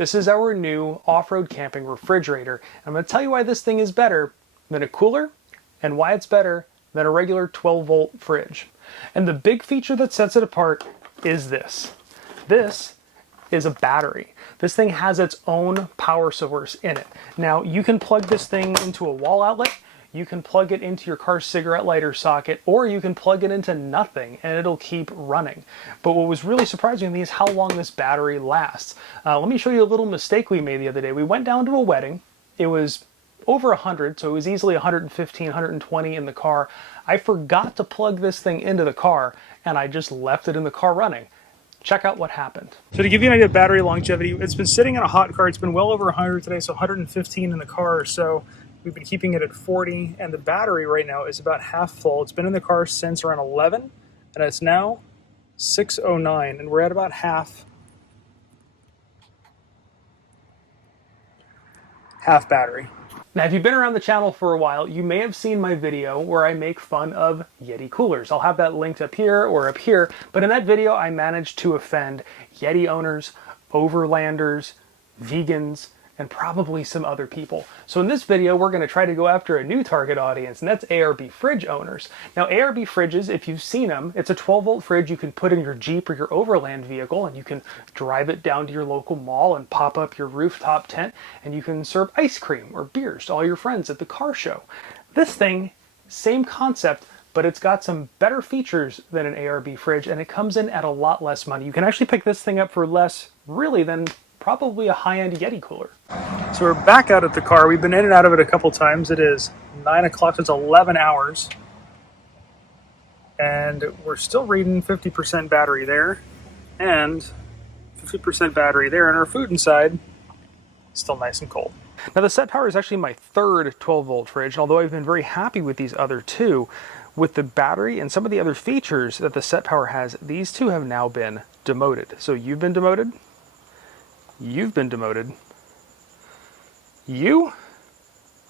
This is our new off-road camping refrigerator. I'm going to tell you why this thing is better than a cooler and why it's better than a regular 12-volt fridge. And the big feature that sets it apart is this. This is a battery. This thing has its own power source in it. Now, you can plug this thing into a wall outlet, you can plug it into your car's cigarette lighter socket, or you can plug it into nothing and it'll keep running. But what was really surprising to me is how long this battery lasts. Let me show you a little mistake we made the other day. We went down to a wedding. It was over 100, so it was easily 115, 120 in the car. I forgot to plug this thing into the car and I just left it in the car running. Check out what happened. So to give you an idea of battery longevity, it's been sitting in a hot car. It's been well over 100 today, so 115 in the car or so. We've been keeping it at 40, and the battery right now is about half full. It's been in the car since around 11, and it's now 6:09, and we're at about half battery. Now, if you've been around the channel for a while, you may have seen my video where I make fun of Yeti coolers. I'll have that linked up here or up here, but in that video, I managed to offend Yeti owners, overlanders, vegans, and probably some other people. So in this video, we're going to try to go after a new target audience, and that's ARB fridge owners. Now, ARB fridges, if you've seen them, it's a 12-volt fridge you can put in your Jeep or your overland vehicle, and you can drive it down to your local mall and pop up your rooftop tent, and you can serve ice cream or beers to all your friends at the car show. This thing, same concept, but it's got some better features than an ARB fridge, and it comes in at a lot less money. You can actually pick this thing up for less, really, than probably a high-end Yeti cooler. So we're back out at the car. We've been in and out of it a couple times. It is 9 o'clock, so it's 11 hours. And we're still reading 50% battery there, and 50% battery there, and our food inside is still nice and cold. Now the Setpower is actually my third 12-volt fridge, although I've been very happy with these other two. With the battery and some of the other features that the Setpower has, these two have now been demoted. So you've been demoted. You've been demoted. You?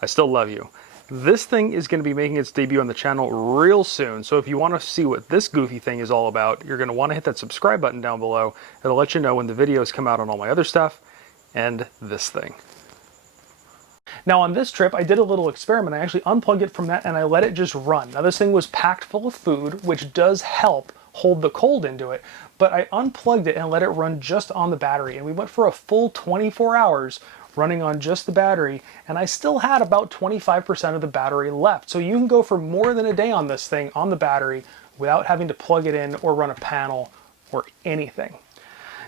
I still love you. This thing is going to be making its debut on the channel real soon, so if you want to see what this goofy thing is all about, you're going to want to hit that subscribe button down below. It'll let you know when the videos come out on all my other stuff and this thing. Now on this trip, I did a little experiment. I actually unplugged it from that and I let it just run. Now this thing was packed full of food, which does help hold the cold into it, but I unplugged it and let it run just on the battery, and we went for a full 24 hours running on just the battery, and I still had about 25% of the battery left. So you can go for more than a day on this thing on the battery without having to plug it in or run a panel or anything.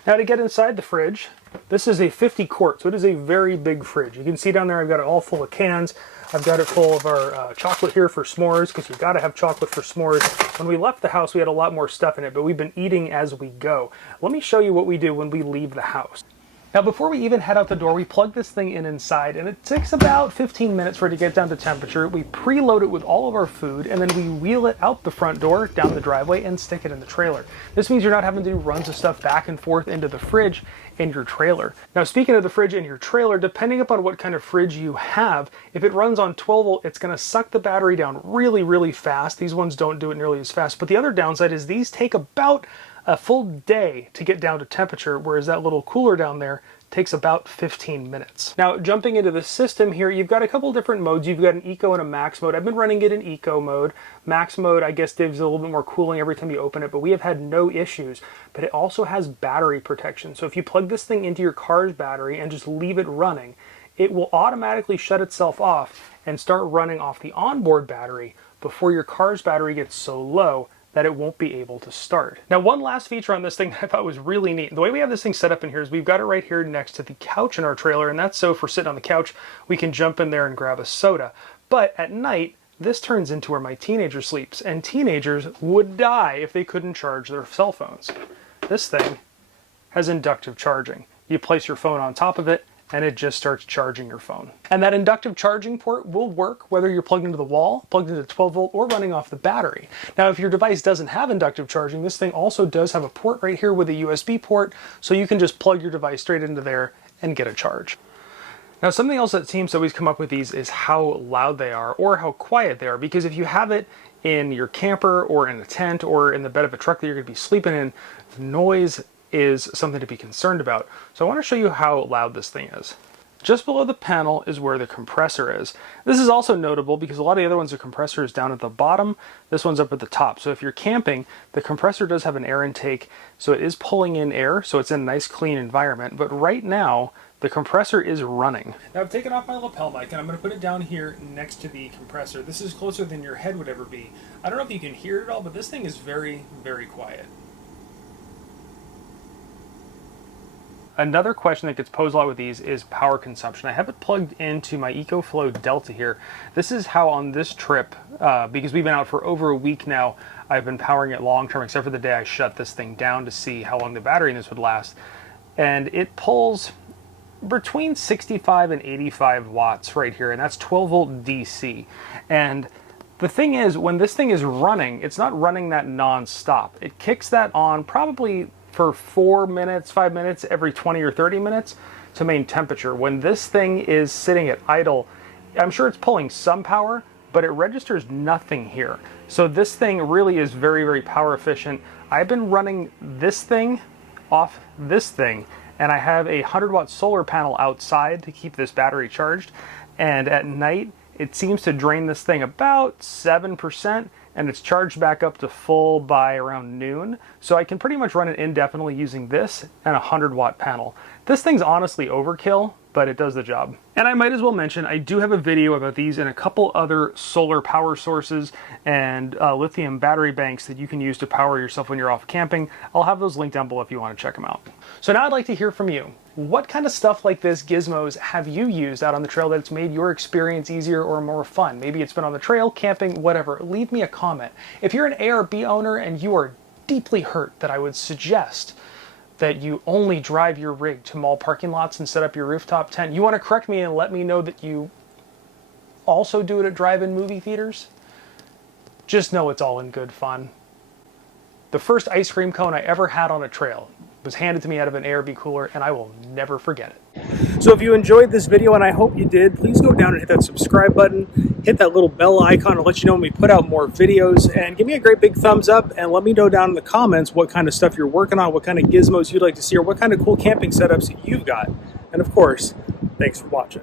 Now to get inside the fridge, this is a 50 quart, so it is a very big fridge. You can see down there I've got it all full of cans. I've got it full of our chocolate here for s'mores, because you've got to have chocolate for s'mores. When we left the house, we had a lot more stuff in it, but we've been eating as we go. Let me show you what we do when we leave the house. Now, before we even head out the door, we plug this thing in inside, and it takes about 15 minutes for it to get down to temperature. We preload it with all of our food, and then we wheel it out the front door, down the driveway, and stick it in the trailer. This means you're not having to do runs of stuff back and forth into the fridge in your trailer. Now, speaking of the fridge in your trailer, depending upon what kind of fridge you have, if it runs on 12 volt, it's going to suck the battery down really, really fast. These ones don't do it nearly as fast, but the other downside is these take about a full day to get down to temperature, whereas that little cooler down there takes about 15 minutes. Now, jumping into the system here, you've got a couple different modes. You've got an eco and a max mode. I've been running it in eco mode. Max mode, I guess, gives a little bit more cooling every time you open it, but we have had no issues. But it also has battery protection. So if you plug this thing into your car's battery and just leave it running, it will automatically shut itself off and start running off the onboard battery before your car's battery gets so low that it won't be able to start. Now, one last feature on this thing that I thought was really neat. The way we have this thing set up in here is we've got it right here next to the couch in our trailer, and that's so if we're sitting on the couch, we can jump in there and grab a soda. But at night, this turns into where my teenager sleeps, and teenagers would die if they couldn't charge their cell phones. This thing has inductive charging. You place your phone on top of it, and it just starts charging your phone. And that inductive charging port will work whether you're plugged into the wall, plugged into 12 volt, or running off the battery. Now, if your device doesn't have inductive charging, this thing also does have a port right here with a USB port, so you can just plug your device straight into there and get a charge. Now, something else that seems to always come up with these is how loud they are or how quiet they are, because if you have it in your camper or in a tent or in the bed of a truck that you're going to be sleeping in, noise is something to be concerned about. So I want to show you how loud this thing is. Just below the panel is where the compressor is. This is also notable because a lot of the other ones, the compressor is down at the bottom. This one's up at the top. So if you're camping, the compressor does have an air intake, so it is pulling in air, so it's in a nice clean environment. But right now, the compressor is running. Now I've taken off my lapel mic and I'm going to put it down here next to the compressor. This is closer than your head would ever be. I don't know if you can hear it all, but this thing is very, very quiet. Another question that gets posed a lot with these is power consumption. I have it plugged into my EcoFlow Delta here. This is how on this trip, because we've been out for over a week now, I've been powering it long term, except for the day I shut this thing down to see how long the battery in this would last. And it pulls between 65 and 85 watts right here, and that's 12 volt DC. And the thing is, when this thing is running, it's not running that non-stop. It kicks that on probably for 4 minutes, 5 minutes, every 20 or 30 minutes to maintain temperature. When this thing is sitting at idle, I'm sure it's pulling some power, but it registers nothing here. So this thing really is very, very power efficient. I've been running this thing off this thing, and I have a 100-watt solar panel outside to keep this battery charged. And at night, it seems to drain this thing about 7%, and it's charged back up to full by around noon. So I can pretty much run it indefinitely using this and a 100-watt panel. This thing's honestly overkill, but it does the job. And I might as well mention, I do have a video about these and a couple other solar power sources and lithium battery banks that you can use to power yourself when you're off camping. I'll have those linked down below if you want to check them out. So now I'd like to hear from you. What kind of stuff like this, gizmos, have you used out on the trail that's made your experience easier or more fun? Maybe it's been on the trail, camping, whatever. Leave me a comment. If you're an ARB owner and you are deeply hurt that I would suggest that you only drive your rig to mall parking lots and set up your rooftop tent, you want to correct me and let me know that you also do it at drive-in movie theaters? Just know it's all in good fun. The first ice cream cone I ever had on a trail was handed to me out of an ARB cooler, and I will never forget it. So if you enjoyed this video, and I hope you did, please go down and hit that subscribe button, hit that little bell icon to let you know when we put out more videos, and give me a great big thumbs up, and let me know down in the comments what kind of stuff you're working on, what kind of gizmos you'd like to see, or what kind of cool camping setups you've got. And of course, thanks for watching.